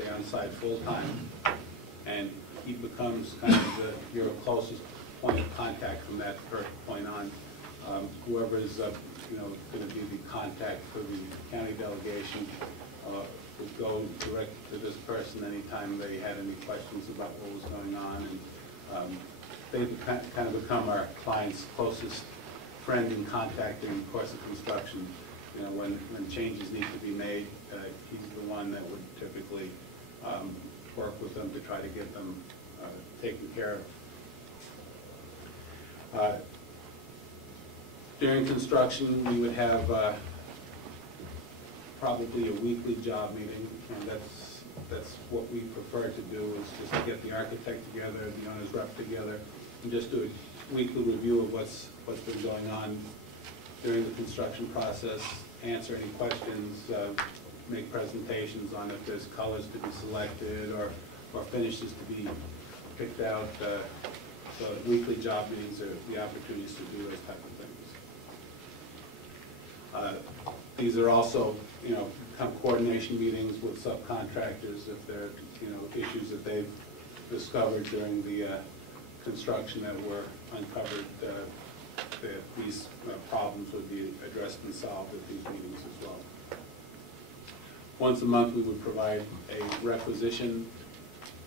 stay on site full-time, and he becomes kind of your closest point of contact from that point on. Whoever is going to be the contact for the county delegation would go direct to this person anytime they had any questions about what was going on, and they kind of become our client's closest friend in contact during the course of construction. When changes need to be made, he's the one that would typically work with them to try to get them taken care of. During construction, we would have probably a weekly job meeting, and that's what we prefer to do, is just to get the architect together, the owner's rep together, and just do a weekly review of what's been going on during the construction process, answer any questions, make presentations on if there's colors to be selected or finishes to be picked out. So weekly job meetings are the opportunities to do those type of things. These are also, kind of coordination meetings with subcontractors if there are, issues that they've discovered during the construction that were uncovered. That these problems would be addressed and solved at these meetings as well. Once a month, we would provide a requisition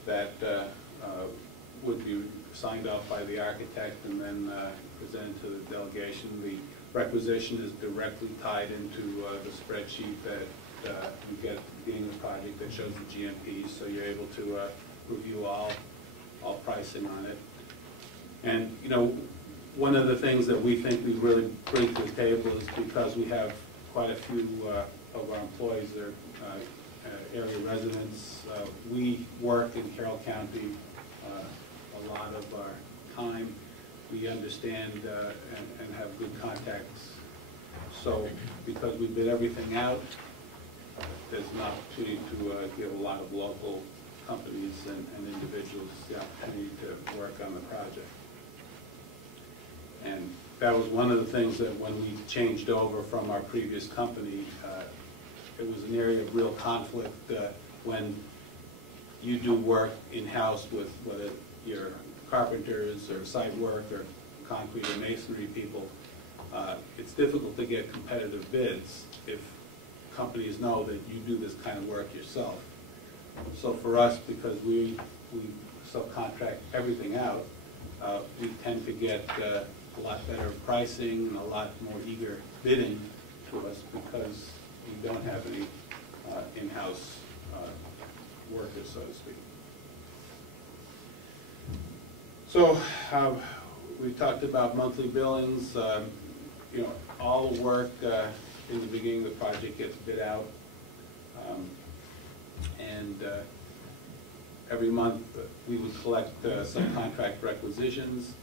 that would be signed off by the architect and then presented to the delegation. The requisition is directly tied into the spreadsheet that you get at the beginning of the project that shows the GMPs, so you're able to review all pricing on it. And one of the things that we think we really bring to the table is because we have quite a few of our employees that are area residents. We work in Carroll County a lot of our time. We understand and have good contacts. So because we bid everything out, there's an opportunity to give a lot of local companies and individuals the opportunity to work on the project. And that was one of the things that when we changed over from our previous company, it was an area of real conflict when you do work in-house with whether you're carpenters or site work or concrete or masonry people. It's difficult to get competitive bids if companies know that you do this kind of work yourself. So for us, because we subcontract everything out, we tend to get a lot better pricing and a lot more eager bidding to us because we don't have any in-house workers, so to speak. So we talked about monthly billings. All the work in the beginning of the project gets bid out, and every month we would collect subcontract requisitions.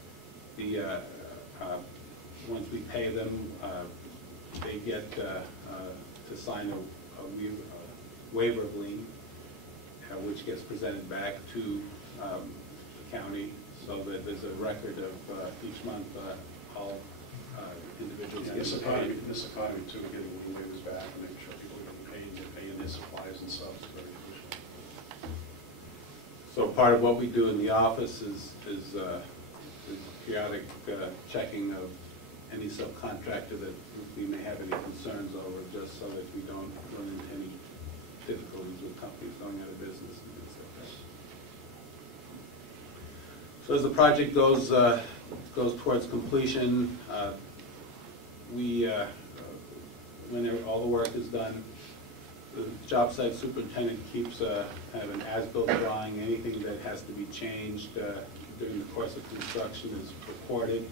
Once we pay them, they get to sign a waiver of lien, which gets presented back to the county, so that there's a record of each month all individuals getting paid. This economy too, getting lien waivers back and making sure people are getting paid, they're paying their supplies and subs. So part of what we do in the office is periodic checking of any subcontractor that we may have any concerns over, just so that we don't run into any difficulties with companies going out of business and things like that. So as the project goes towards completion, when all the work is done, the job site superintendent keeps kind of an as-built drawing. Anything that has to be changed during the course of construction is recorded,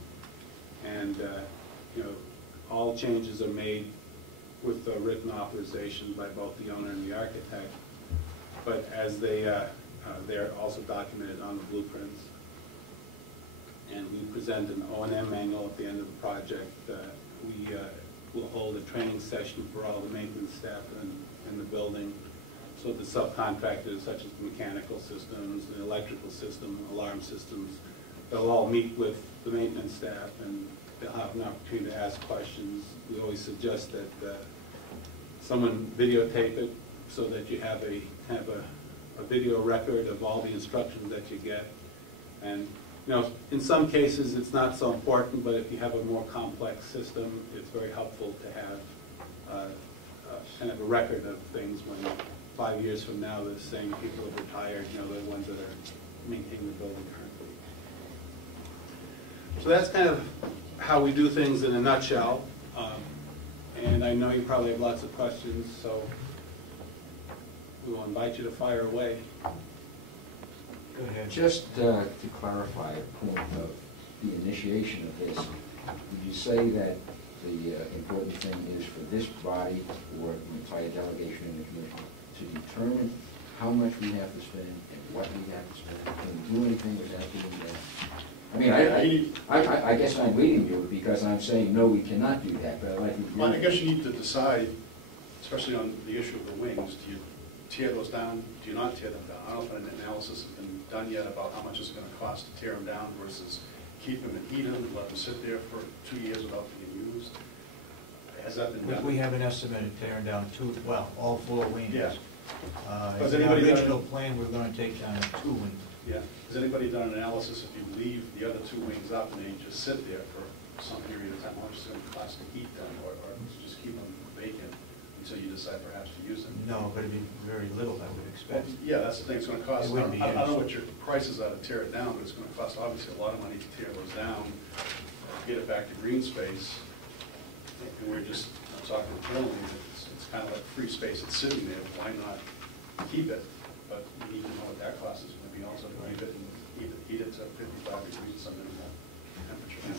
and all changes are made with written authorization by both the owner and the architect. But as they're also documented on the blueprints, and we present an O&M manual at the end of the project. We will hold a training session for all the maintenance staff in the building, so the subcontractors such as the mechanical systems, the electrical system, alarm systems, they'll all meet with the maintenance staff and they'll have an opportunity to ask questions. We always suggest that someone videotape it so that you have a kind of a video record of all the instructions that you get. And in some cases it's not so important, but if you have a more complex system, it's very helpful to have kind of a record of things when 5 years from now the same people have retired, the ones that are maintaining the building currently. So that's kind of how we do things in a nutshell. And I know you probably have lots of questions, so we will invite you to fire away. Go ahead. Just to clarify a point of the initiation of this, would you say that the important thing is for this body or the entire delegation and the commission to determine how much we have to spend and what we have to spend? Can we do anything without doing that? I mean, I guess I'm leading you because I'm saying, no, we cannot do that, but I'd like you to. Well, I guess you need to decide, especially on the issue of the wings, do you tear those down, do you not tear them down? I don't know if an analysis has been done yet about how much it's going to cost to tear them down versus keep them and heat them and let them sit there for 2 years without being used. Has that been done? We have an estimate of tearing down all 4 wings. Yeah. In the original plan, we're going to take down 2 wings. Yeah. Has anybody done an analysis if you leave the other 2 wings up and they just sit there for some period of time, how much is it going to cost to heat them or just keep them vacant until you decide perhaps to use them? No, but it'd be very little, I would expect. Yeah, that's the thing, it's going to cost. It wouldn't be I don't know what your prices are to tear it down, but it's going to cost obviously a lot of money to tear those down, get it back to green space. And we're just talking internally, it's kind of like free space, it's sitting there, why not keep it? But you need to know what that cost is going to be also to keep it and heat it to 55 degrees, some minimal temperature.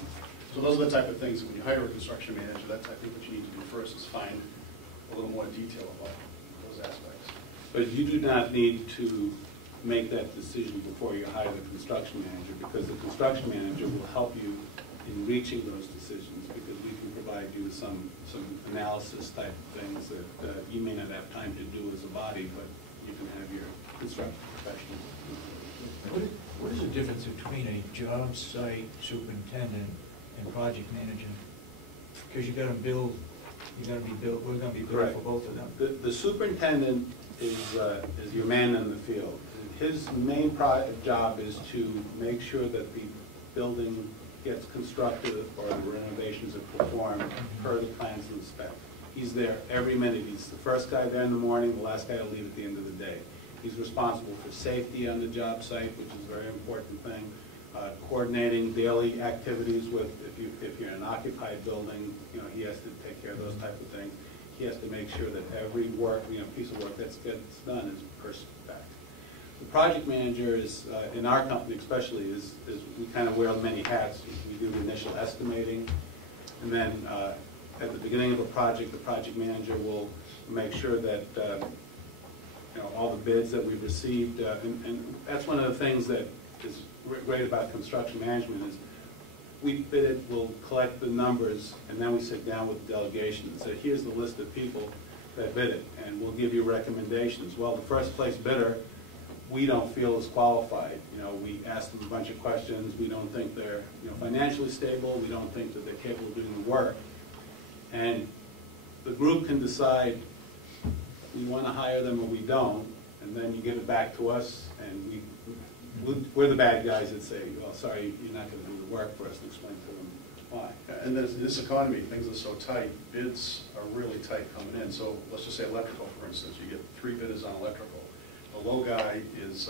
So those are the type of things, when you hire a construction manager, that's I think what you need to do first is find a little more detail about those aspects. But you do not need to make that decision before you hire the construction manager, because the construction manager will help you in reaching those decisions, because we can provide you with some analysis type of things that you may not have time to do as a body, but you can have your construction professionals. What is the difference between a job site superintendent and project manager? Because you got to build, we're going to be building for both of them. The superintendent is your man in the field. His main job is to make sure that the building gets constructed or the renovations are performed per the plans and spec. He's there every minute. He's the first guy there in the morning, the last guy to leave at the end of the day. He's responsible for safety on the job site, which is a very important thing. Coordinating daily activities with, if you're in an occupied building, he has to take care of those type of things. He has to make sure that every work, piece of work that gets done is per spec. The project manager is, in our company especially, is we kind of wear many hats. We do the initial estimating, and then at the beginning of a project, the project manager will make sure that all the bids that we've received, and that's one of the things that is great about construction management is we bid it, we'll collect the numbers, and then we sit down with the delegation and say, here's the list of people that bid it, and we'll give you recommendations. Well, the first place bidder, we don't feel is qualified. We ask them a bunch of questions. We don't think they're financially stable. We don't think that they're capable of doing the work. And the group can decide we want to hire them or we don't, and then you give it back to us, and we're the bad guys that say, well, sorry, you're not going to do the work for us, and explain to them why. And then in this economy, things are so tight, bids are really tight coming in. So let's just say electrical, for instance, you get 3 bidders on electrical. The low guy is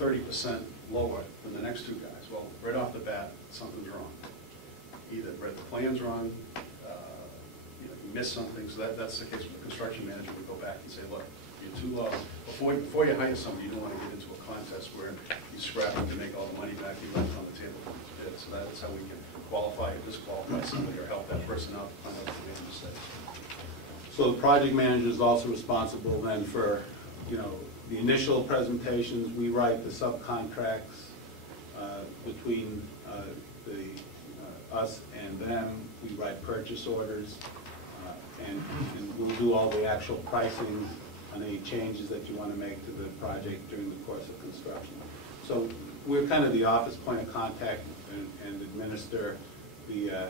30% lower than the next 2 guys. Well, right off the bat, something's wrong. Either read the plans wrong, you missed something. So that's the case with the construction manager. We go back and say, look, you're too low. Before you hire somebody, you don't want to get into a contest where you scrap them to make all the money back you left on the table for these bids. So that's how we can qualify or disqualify somebody or help that person out to find out what the mistakes. So the project manager is also responsible then for, the initial presentations. We write the subcontracts between us and them. We write purchase orders, and we'll do all the actual pricing on any changes that you want to make to the project during the course of construction. So we're kind of the office point of contact and administer the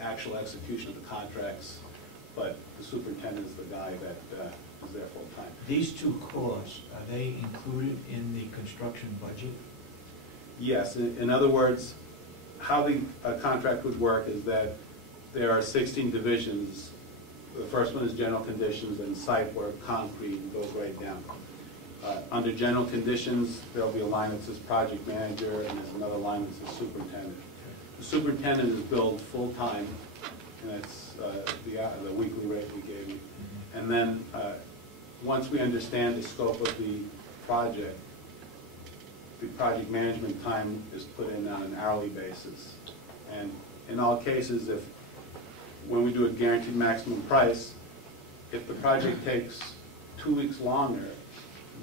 actual execution of the contracts, but the superintendent's the guy that is there full-time. These two costs, are they included in the construction budget? Yes, in other words, how the contract would work is that there are 16 divisions. The first one is general conditions, and site work, concrete, goes right down. Under general conditions, there'll be a line that says project manager, and there's another line that says superintendent. The superintendent is billed full-time, and that's the weekly rate we gave you. And then, once we understand the scope of the project management time is put in on an hourly basis. And in all cases, when we do a guaranteed maximum price, if the project takes 2 weeks longer,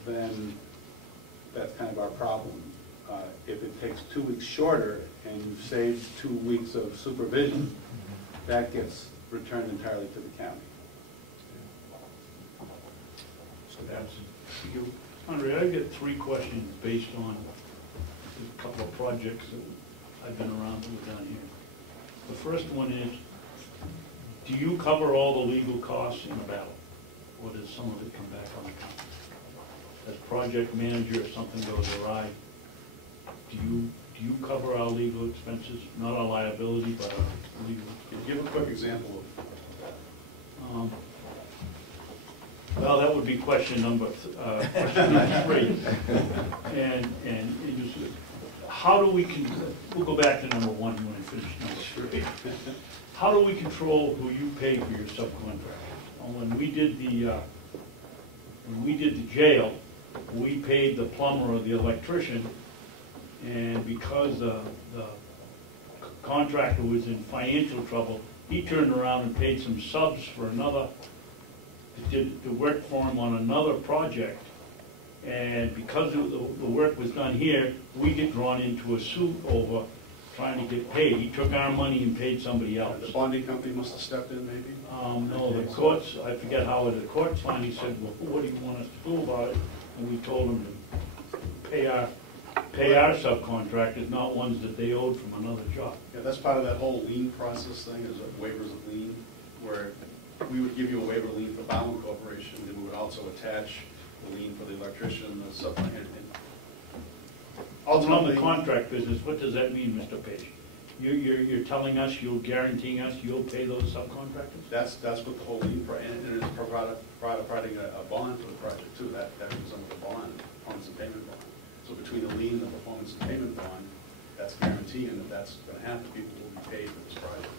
then that's kind of our problem. If it takes 2 weeks shorter and you've saved 2 weeks of supervision, that gets returned entirely to the county. So that's, You, Andre, I've got 3 questions based on a couple of projects that I've been around with down here. The first one is, do you cover all the legal costs in a battle? Or does some of it come back on the county? As project manager, if something goes awry, do you cover our legal expenses? Not our liability, but our legal expenses? Give a quick example of well, that would be question number 3. And it was, how do we, we'll go back to number 1 when I finish number 3. How do we control who you pay for your subcontractors? Well, when we did the jail, we paid the plumber or the electrician, and because the contractor was in financial trouble, he turned around and paid some subs for another, did the work for him on another project. And because the work was done here, we get drawn into a suit over trying to get paid. He took our money and paid somebody else. the bonding company must have stepped in, maybe? No, the courts, I forget how the courts finally said, well, what do you want us to do about it? And we told them to pay our subcontractors, not ones that they owed from another job. Yeah, that's part of that whole lien process thing, is waivers of lien, where we would give you a waiver lien for Bowman Corporation, and we would also attach the lien for the electrician, the subcontractor. On the contract business, what does that mean, Mr. Page? You're telling us, you're guaranteeing us you'll pay those subcontractors? That's what the whole lien, and it's providing a bond for the project too. That comes under the bond, performance and payment bond. So between the lien and the performance and payment bond, that's guaranteeing that that's going to happen. People will be paid for this project.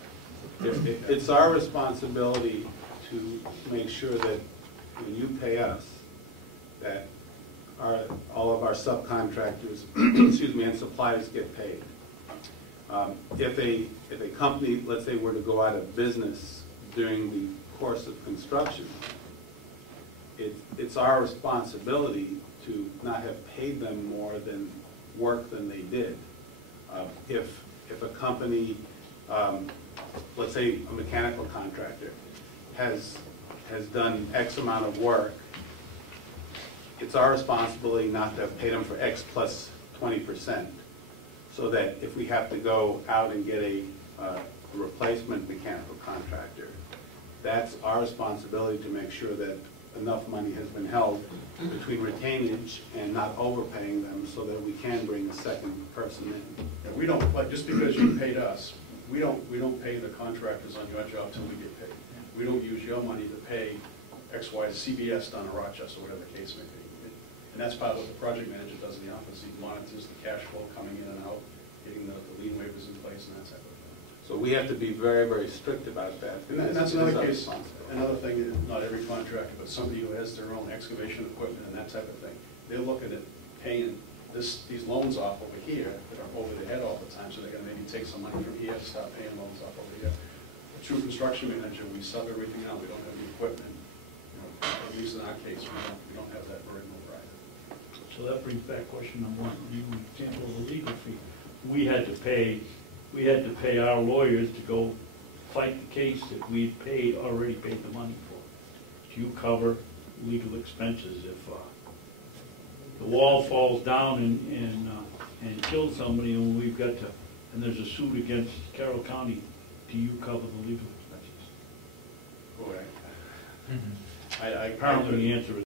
It's our responsibility to make sure that when you pay us, that all of our subcontractors, excuse me, and suppliers get paid. If a company, let's say, were to go out of business during the course of construction, it's our responsibility to not have paid them more than work than they did. If a company, let's say a mechanical contractor, has done X amount of work, it's our responsibility not to have paid them for X plus 20%, so that if we have to go out and get a replacement mechanical contractor, that's our responsibility to make sure that enough money has been held between retainage and not overpaying them, so that we can bring a second person in. And we don't, like, just because you paid us, we don't pay the contractors on your job till we get paid. We don't use your money to pay X, Y, CBS down in Rochester, whatever the case may be. And that's part of what the project manager does in the office. He monitors the cash flow coming in and out, getting the lien waivers in place and that type of thing. So we have to be very, very strict about that. And that's another case. Another thing is, not every contractor, but somebody who has their own excavation equipment and that type of thing, they're looking at paying these loans off over here that are over their head all the time, so they're going to maybe take some money from here to start paying loans off over here. A true construction manager, we sub everything out. We don't have the equipment. You know, at least in our case, we don't have that burden over either. So that brings back question number 1. You example of the legal fee. We had to pay our lawyers to go fight the case that we'd already paid the money for. Do you cover legal expenses if the wall falls down and kills somebody, and we've got to, and there's a suit against Carroll County? Do you cover the legal expenses? Boy, I Apparently, the answer is